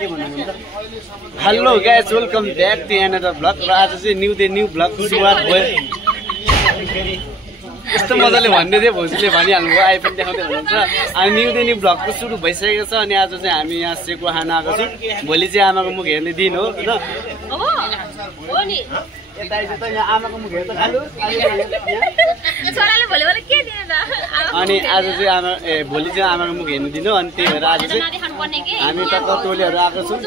के भन्नुहुन्छ hello guys welcome back to another blog र आज चाहिँ न्यू ब्लग सुरुवात भयो यस्तो मजाले भन्दै थियो भोजुले भनिहाल्नु भयो आइ पनि देखाउँदै हुनुहुन्छ अनि न्यू ब्लगको सुरु भइसकेको छ अनि आज चाहिँ हामी यहाँ सेकुवा खान आएको छौँ भोलि चाहिँ आमाको मुख हेर्ने दिन हो हैन हो नि यता आइज त यहाँ आमाको मुख हेर्छ खालु छोराले भोलि के दिएन अनि आज चाहिँ आमा भोलि चाहिँ आमाको मुख हेर्ने दिन हो अनि त्यही भएर आज चाहिँ हामी त कटोलीहरू आएको छौँ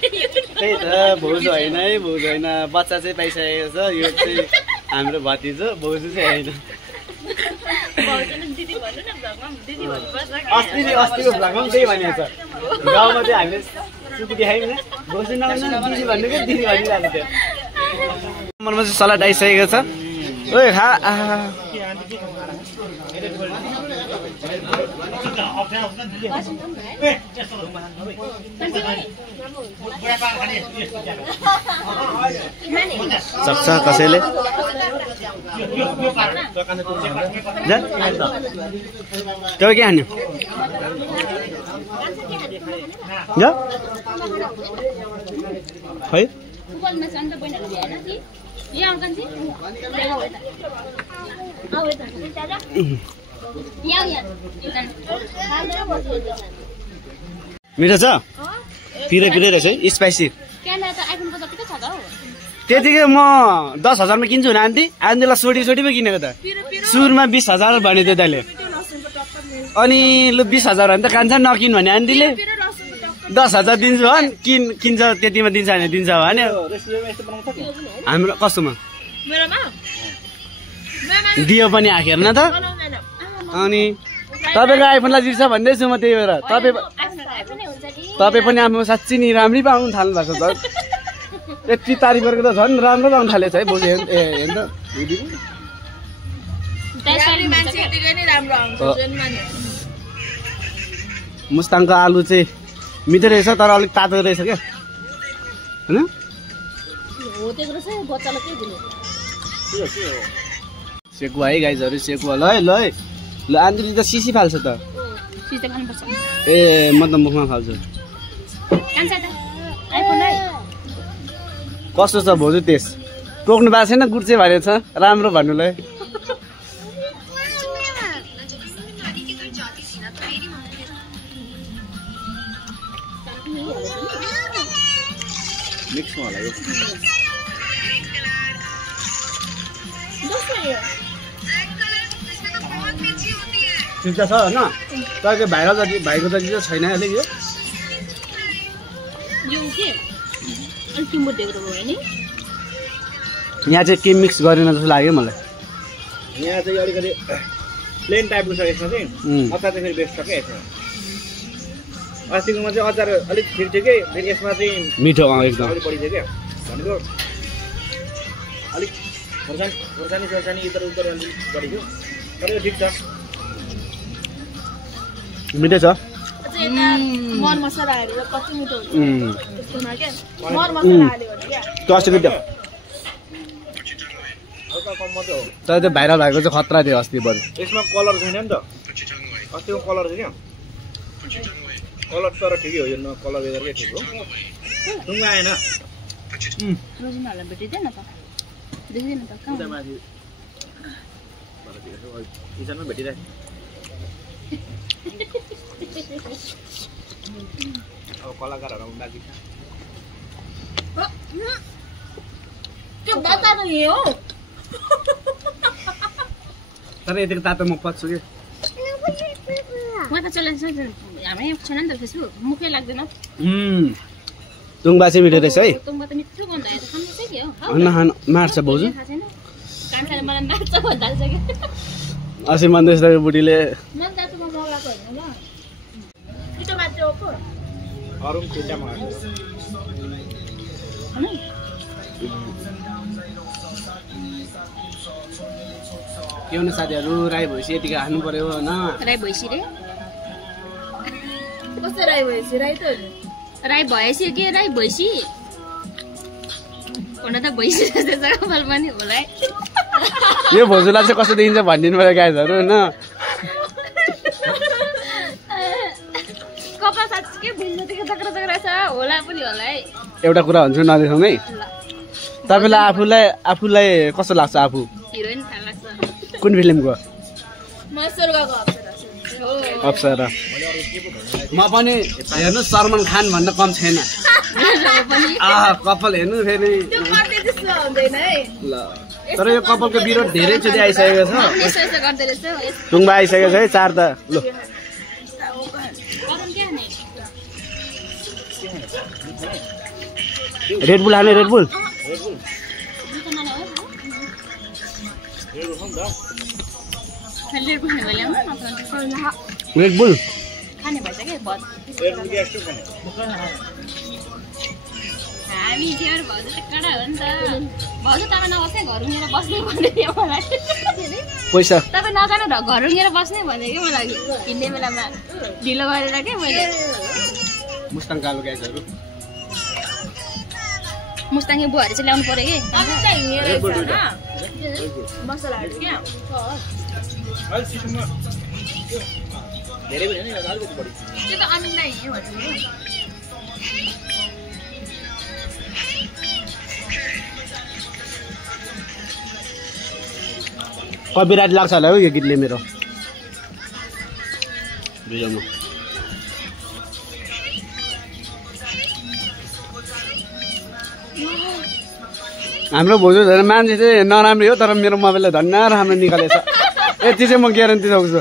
त्यही त भोजु होइन है भोजु होइन बच्चा चाहिँ पाइसकेको छ यो चाहिँ हाम्रो भतिजो भोजु चाहिँ होइन अस्तिको भ्लगमा पनि त्यही भनेको छ गाउँमा चाहिँ हामीले सुकी देखायौँ भोजु नभन्नु दिदी भन्नु क्या दिदी भनिरहेको थियो मनमा चाहिँ सलाद आइसकेको छ ओए खा सक्छ कसैले तपाईँ के हान्यो खै मिठो छ पिरै रहेछ है स्पाइसी त्यतिकै म 10,000 मा किन्छु नि आन्टीलाई सोडीमा किनेको त सुरुमा 20,000 भन्यो त्यो दाइले अनि लु 20,000 भने त कान्छ नकिन भने आन्टीले 10,000 दिन्छु भन किन्छ त्यतिमा दिन्छ भने दिन्छ भने हाम्रो कस्तोमा दियो पनि आखेर न त अनि तपाईँको आइफोनलाई जिर्छ भन्दैछु म त्यही भएर तपाईँ पनि आफ्नो साँच्ची नि राम्रै पाउनु थाल्नु भएको छ यति तारिफ गरेको त झन् राम्रो पाउनु थालेछ है भोलि हेर्नु मुस्ताङको आलु चाहिँ मिठो रहेछ तर अलिक तातो रहेछ क्या होइन सेकुवा है गाइजहरू सेकुवा ल ल आन्टीले त सिसी फाल्छ त ए म त मुखमा फाल्छु कस्तो छ भोजु तेस टोक्नु भएको छैन गुड चाहिँ भनेको छ राम्रो भन्नुलाई मिक्समा होला यो चिन्ता छ होइन तपाईँको भाइको जति चाहिँ छैन अलिक यो यहाँ चाहिँ के मिक्स गरेन जस्तो लाग्यो मलाई यहाँ चाहिँ अलिकति प्लेन टाइपको छ यसमा चाहिँ अचार चाहिँ फेरि बेस्ट छ क्या यसमा अस्तिकोमा चाहिँ अचार अलिक फिर थियो कि फेरि यसमा चाहिँ मिठो एकदम अलिक बढी थियो क्या भनेको अलिक खोर्सानी इतर उतर अलिक बढी थियो तर यो ठिक छ मिठो छ मरमसला हालेर कति मिठो हुन्छ त्यसमा के मरमसला हाल्यो भने क्या कस्तो मिठो हल्का कम मात्रै हो तर त्यो भाइरल भएको चाहिँ खतरा थियो अस्ति बरु यसमा कलर छैन नि त अस्तिको कलर थियो क्या कलर तर ठिकै हो यो न कलर बेगरकै ठिक हो तुङ आएन रोजिनालाई भेटिदैन त देख्दैन त कहाँ किचनमा भेटिरहेको अब कलाकारहरू आउनु लागि त्यो बता न यो तर यतिको तातो म पच्छु कि म त चलाउँछु हामी छैन नि त फेसबुक मुखै लाग्दैन तुङबा चाहिँ मिठो रहेछ है तुङबा त मिठो गन्ध आयो त खानु चाहिँ के हो खान मार्छ भाउजू कान्छाले मलाई मार्छ भन्दाल्छ कि अस्ति मन्देश दाइको बुढीले मन दाजुमा मगाएको होइन ल मिठो मात्र हो पो अरू पनि चिन्ता मगाएको के हुनु साथीहरू राई भैँसी यतिको हाल्नु पर्यो होइन राई भैँसी रे कस्तो राई भैँसी राई त राई भैँसी के राई भैँसी हुन त भैँसी जस्तै छ कपाल पनि होला है यो भोजुलाई चाहिँ कस्तो देखिन्छ भनिदिनु पर्यो गाइजहरू होइन कपाल साँच्चै के बुझ्नु त जग्रा जग्रा छ होला पनि होला है एउटा कुरा भन्छु नदेखाउँ है तपाईलाई आफूलाई कस्तो लाग्छ आफू हिरोइन थाहा लाग्छ कुन फिल्मको म स्वर्गको अप्सरा म पनि हेर्नु सलमान खान भन्दा कम छैन कपाल हेर्नु फेरि त्यो गर्दै जस्तो हुँदैन है ल तर यो कपालको विरोध धेरै चोटि आइसकेको छ यसो यसो गर्दै रहेछ टुङ्बा आइसकेको छ है 4 त ल रेड बुल हाने रेड बुल रेड बुल खाने भइसक्यो हामी तिहार भाउजू त कडा हो नि त भाउजू तपाईँ नबस्ने घर उनीर बस्नै भन्दै थियो मलाई पैसा तपाईँ नजानु र घर उनीर बस्नै भन्दै कि मलाई हिँड्ने बेलामा ढिलो गरेर के मैले मुस्ताङ कालो गाइजहरू मुस्ताङे बुवाहरू चाहिँ ल्याउनु पर्यो कि मसलाहरू क्या धेरै भयो नि अलिकति बढी त्यो त अमिनलाई भन्नु कपिराइट लाग्छ होला हौ यो गीतले मेरो भिडियोमा हाम्रो भोजो झन् मान्छे चाहिँ नराम्रो हो तर मेरो मोबाइलले धन्न राम्रो निकालेछ यति चाहिँ म ग्यारेन्टी सक्छु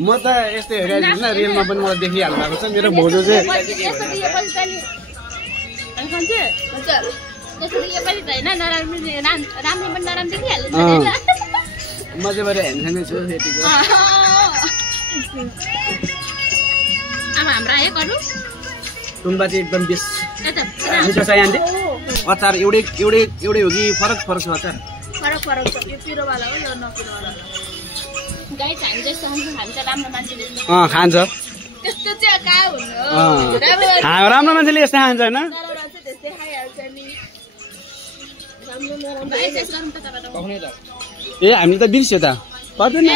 म त यस्तै हेरिरहेको छु रियलमा पनि मलाई देखिहाल्नु भएको छ मेरो भोजो चाहिँ म चाहिँ बरु हेर्ने छु यतिको अब हाम्रो आयो गर्नु टुम्बा चाहिँ एकदम बेस मिठो छ यहाँ अचार एउटै हो कि फरक छ अचार फरक छ यो पिरोवाला हो यो नपिरोवाला गाई हामी जस्तो हामी त राम्रो मान्छे खान्छ त्यस्तो चाहिँ कहाँ हुनु राम्रो मान्छेले यस्तो खान्छ होइन त्यस्तै खाइहाल्छ नि ए हामीले त बिर्स्यो त पर्दैन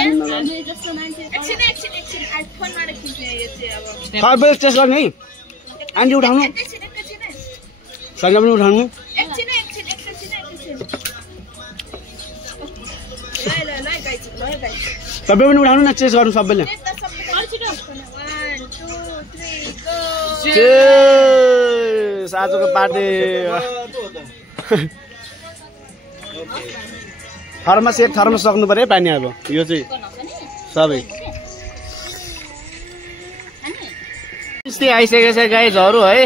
टेस्ट गर्ने है आन्टी उठाउनु सन्जा पनि उठाउनु तपाईँ पनि उठाउनु न चेस्ट गर्नु सबैले आजको पार्टी थर्मस एक थर्मस सक्नु पर्यो पानी अब यो चाहिँ सबै त्यस्तै आइसकेको छ गाइजहरू है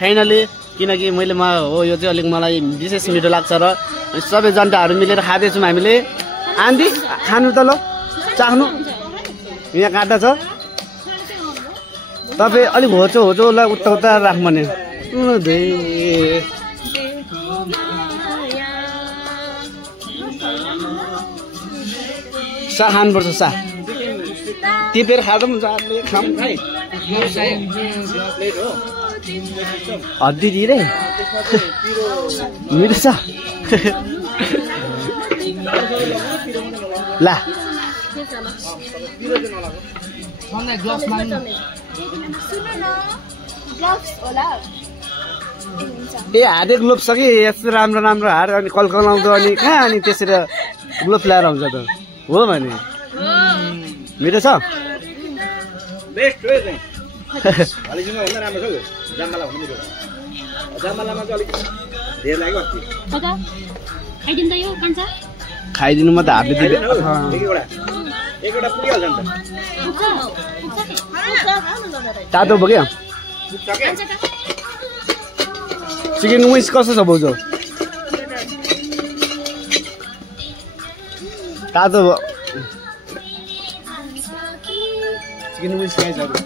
फाइनली किनकि मैले हो यो चाहिँ अलिक मलाई विशेष मिठो लाग्छ र सबै जनताहरू मिलेर खाँदैछौँ हामीले आन्टी खानु त ल चाख्नु यहाँ काँटा छ तपाईँ अलिक होचोलाई उता राख्नु भने सा खानुपर्छ सा टिपेर खाँदा पनि हुन्छ हड्डी दिरे मिठो छ ला ए हाते ग्लोभ छ कि यस्तो राम्रो राम्रो हार अनि कलकलाउँदो अनि कहाँ अनि त्यसरी ग्लोभ ल्याएर हुन्छ त हो भने मिठो छ बेस्ट हो चाहिँ अलिकति भन्दा राम्रो छ जाम्बाला भन्नु मिठो जाम्बालामा चाहिँ अलिक धेरै लाग्यो अस्ति खाइदिनु त यो कान्छा खाइदिनु म त हातले दिए एकवटा पुगिहाल्छ नि त तातो भयो क्या चिकन विङ्स कस्तो छ भाउजू तातो चिकन विङ्स गाइजहरु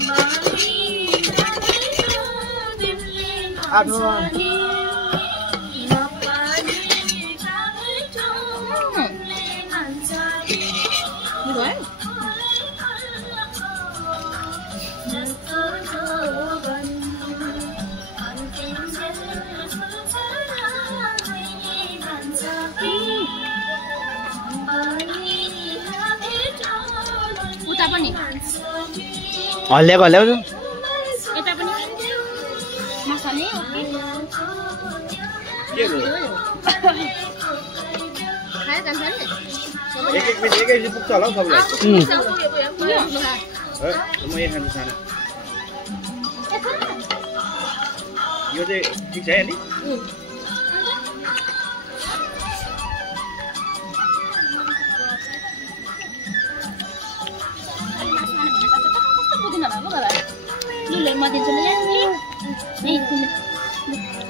हल्ल्याएको पनि माछा नै ओके के हो खाए जान्छ नि एक पिस पुग्छ होला सबलाई म यहाँ खान्छु सानो यो चाहिँ ठिक छ नि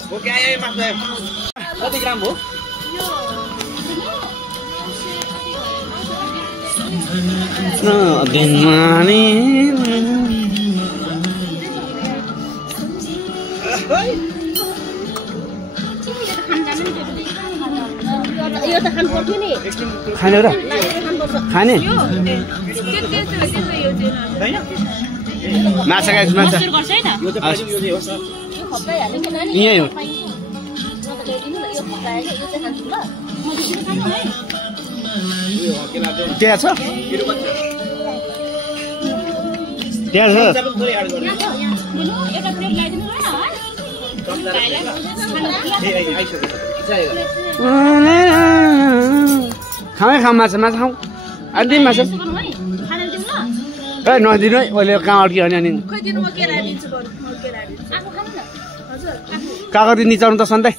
ओके आयो मासु आयो कति ग्राम हो खाने र खाने माछा गाइस माछा यही हो त्यहाँ छ त्यहाँ छ खामै खाऊ माछा माछा खाऊ आधी माछा ए नदिनु है अहिले कहाँ अड्कियो भने अनि कागती निचाउनु त सन्ताइ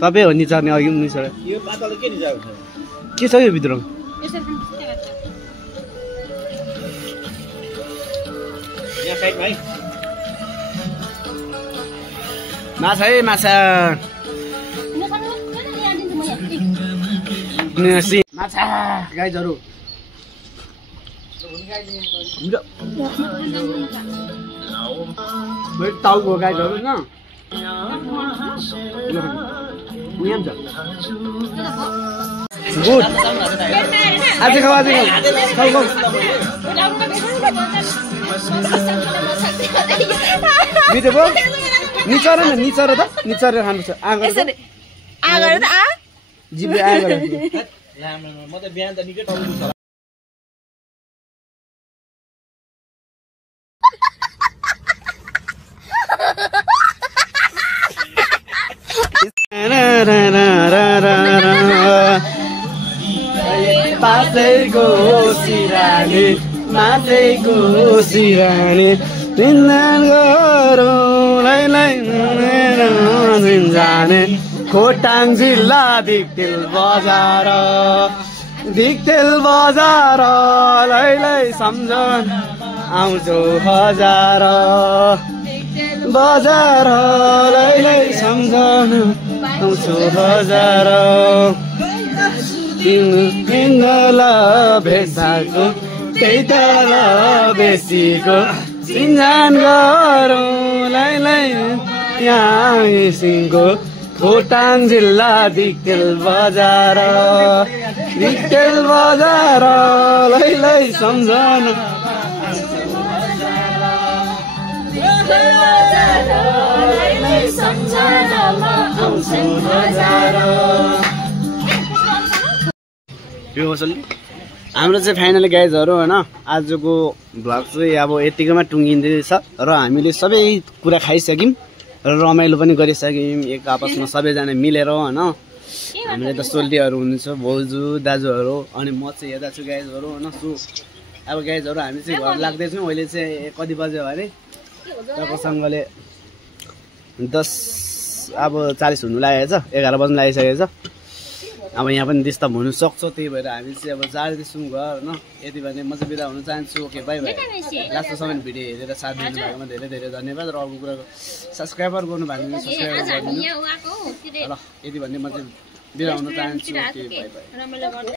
तपाईँ हो निचार्ने अघि पनि निचार के छ यो भित्रमा माछा है माछा माछा गाइजहरू टाउको गाइजहरू न गुड आज खाऊ आज खाऊ मिठो भयो निचर न निचर त निचर खानु छ आगर त जिब्रे आगर म त बिहान त निकै टाउको छ पासैको सिरानी मासैको सिरानी निन्दान गरौँ जाने खोटाङ जिल्ला दिक्तेल बजार लैलै सम्झन आउँछौ हजार बजार लैलै सम्झन आउँछौ हजार तिमीलाई भेट भएको त्यही त बेसीको सिन्जान गरौँ लैलै यहाँ सिङको खोटाङ जिल्ला दिक्तेल बजार लैलै सम्झन हाम्रो चाहिँ फाइनली गाइजहरू होइन आजको भ्लग चाहिँ अब यतिकैमा टुङ्गिँदैछ र हामीले सबै कुरा खाइसक्यौँ र रमाइलो पनि गरिसक्यौँ एक आपसमा सबैजना मिलेर होइन हामीले त सोल्टीहरू हुनुहुन्छ भाउजू दाजुहरू अनि म चाहिँ यता छु गाइजहरू होइन अब गाइजहरू हामी चाहिँ घर लाग्दैछौँ अहिले चाहिँ कति बज्यो भने तपाईँसँगले 10:40 हुनु लागेको छ 11 बज्नु लागिसकेको छ अब यहाँ पनि डिस्टर्ब हुनसक्छ त्यही भएर हामी चाहिँ अब जाँदैछौँ घर होइन यति भने म चाहिँ बिदा हुन चाहन्छु ओके बाई बाई लास्टसम्म भिडियो हेरेर साथ दिनु भएकोमा धेरै धेरै धन्यवाद र अर्को कुराको सब्सक्राइबर गर्नु भएको भने सब्सक्राइबर गरिदिनु ल यति भन्ने म चाहिँ बिदा हुन चाहन्छु ओके बाई बाई